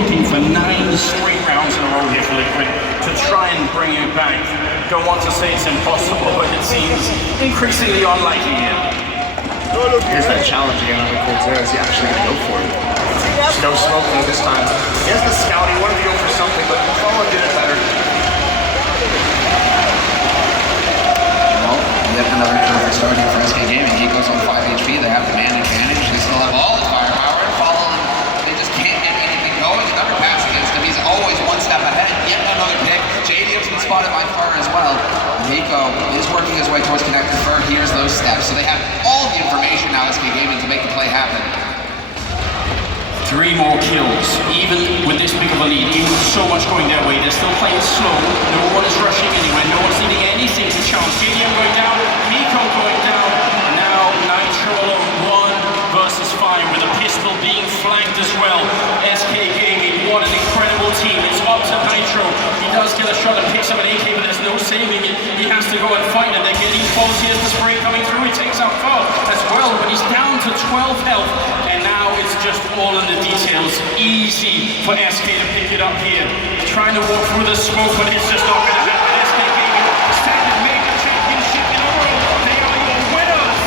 hoping for 9 straight rounds in a row here for Liquid to try and bring it back. Don't want to say it's impossible, but it seems increasingly unlikely here. Here's that challenge again on Liquid Zero. Is he actually going to go for it? No smoke though this time. He has the scout, he wanted to go for something, but Follow did it better. Well, yet another terrific starting for SK Gaming. He goes on 5 HP, they have the man advantage, they still have all the firepower, and Follow, they just can't get anything going. Another pass against him, he's always one step ahead. Yet another pick. JDM's been spotted by far as well. Miko is working his way towards connected fur, here's those steps. So they have all the information now, SK Gaming, to make the play happen. 3 more kills, even with this big of a lead, even with so much going their way. They're still playing slow, no one is rushing anywhere, no one's needing anything to challenge. JDM going down, Miko going down, and now Nitro alone, 1 versus 5, with a pistol being flanked as well. SK Gaming, what an incredible team. It's up to Nitro. He does get a shot and picks up an AK, but there's no saving it. He has to go and fight it. They're getting close. Here's the spray coming through. He takes out Fo as well, but he's down to 12 health, and now it's just all in the details. Easy for SK to pick it up here. Trying to walk through the smoke, but it's just not going to happen. SK Gaming, second major championship in a row. They are your winners.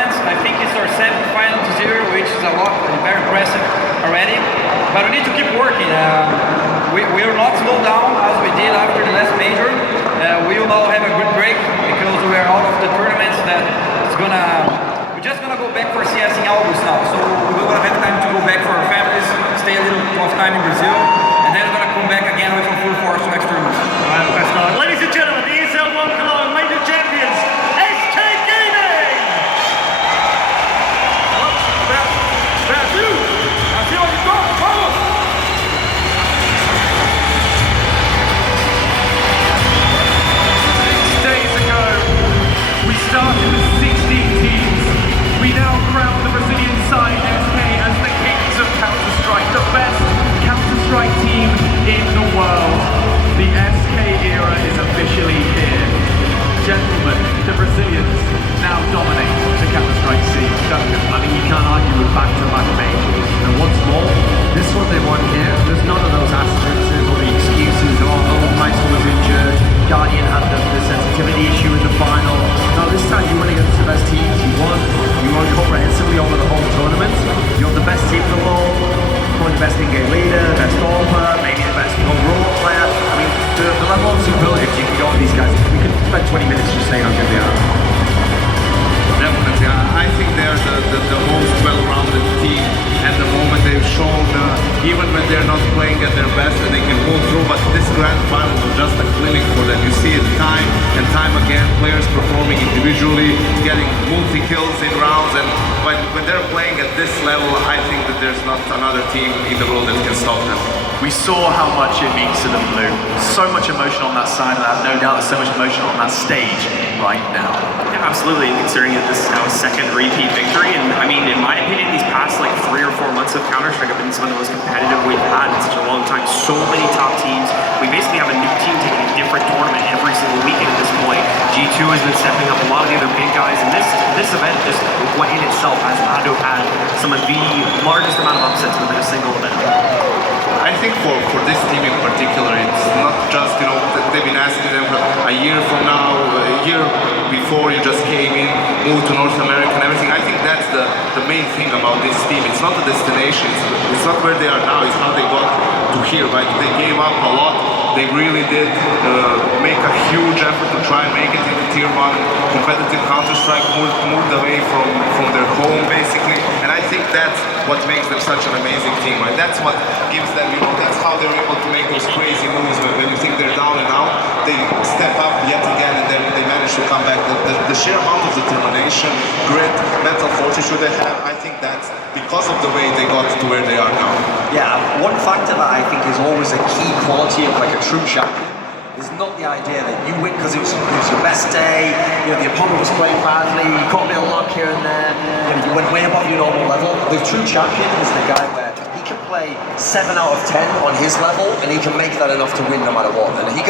tournaments. I think it's our 7th final to 0, which is a lot, very impressive already. But we need to keep working. We will not slow down as we did after the last major. We will now have a good break because we are out of the tournaments that is we're just gonna go back for CS in August now. So we're gonna have time to go back for our families, stay a little of time in Brazil, and then we're gonna come back again with a full force next tournament. Alright, best of luck. Ladies and gentlemen, the ESL One Cologne Major champions, SK Gaming! Brasil! Brasil, onde está? Vamos! Days ago, we started with 16 teams. We now crown the Brazilian side SK as the kings of Counter-Strike, the best Counter-Strike team in the world. The SK era is officially here. Gentlemen, the Brazilians now dominate the Counter-Strike scene. I mean, you can't argue with back-to-back majors. And what's more, this one they won here, there's none of those asterisks or the excuses, Michael was injured, Guardian had the sensitivity issue in the final. No, this time you won against the best teams, you won comprehensively over the whole tournament. You're the best team in the world, probably the best in-game leader, the best AWPer, maybe the best overall player. I mean, the level of superlatives you can go with these guys. We could spend 20 minutes just saying how good they are. Definitely, I think they're the most well-rounded team at the moment. They've shown, even when they're not playing at their best, that they can pull through. But this grand final was just a clinic for them. You see it time and time again, players performing individually, getting multi-kills in rounds. And when they're playing at this level, I think that there's not another team in the world that can stop them. We saw how much it means to them, Blue. So much emotion on that side, and I have no doubt there's so much emotion on that stage right now. Yeah, absolutely, considering that this is now a second repeat victory. And I mean, in my opinion, these past like 3 or 4 months of Counter-Strike have been some of the most competitive we've had in such a long time. So many top teams. We basically have a new team taking a different tournament every single weekend at this point. G2 has been stepping up a lot of the other big guys, and this event just in itself has had to have had some of the largest amount of upsets within a single event. I think for this team in particular, it's not just, they've been asking them for a year from now, a year before you just came in, moved to North America and everything. I think that's the main thing about this team. It's not the destination, it's not where they are now, it's how they got to here, right? They gave up a lot. They really did make a huge effort to try and make it in the Tier 1 competitive Counter-Strike, moved away from their home basically, and I think that's what makes them such an amazing team, right? That's what gives them, that's how they're able to make those crazy moves when you think they're down and out, they step up yet again and then they manage to come back. The sheer amount of determination, grit, mental fortitude they have, I think that's because of the way they got to where they are now. Yeah, one factor that I think is always a key quality of like a true champion is not the idea that you win because it was your best day, the opponent was playing badly, you caught a bit of luck here and there, you went way above your normal level. The true champion is the guy where he can play 7 out of 10 on his level and he can make that enough to win no matter what. And he can